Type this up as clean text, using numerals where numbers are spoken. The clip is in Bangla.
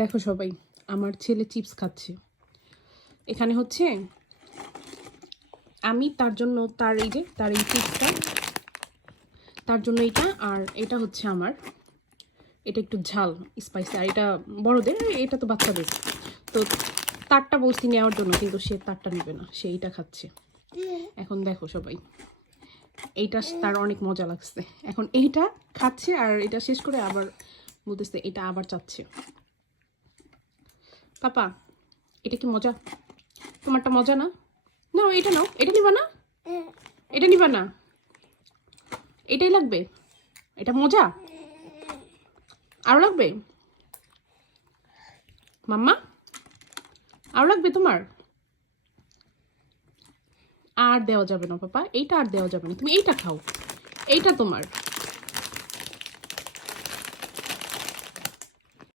দেখো সবাই, আমার ছেলে চিপস খাচ্ছে। এখানে হচ্ছে আমি তার জন্য তার এই চিপসটা তার জন্য এইটা, আর এটা হচ্ছে আমার, এটা একটু ঝাল স্পাইসি, আর এটা বড়দের, এটা তো বাচ্চাদের। তো তারটা বলছি নেওয়ার জন্য, কিন্তু সে তারটা নেবে না, সে এইটা খাচ্ছে। এখন দেখো সবাই, এইটা তার অনেক মজা লাগছে। এখন এইটা খাচ্ছে আর এটা শেষ করে আবার বলতেছে এটা আবার চাচ্ছে। পাপা, এটা কি মজা? তোমারটা মজা না? নাও এটা, নাও এটা, নিবা না? এটা নিবা না? এটাই লাগবে? এটা মজা? আরো লাগবে মাম্মা? আরো লাগবে তোমার? আর দেওয়া যাবে না পাপা, এইটা আর দেওয়া যাবে না, তুমি এইটা খাও, এইটা তোমার।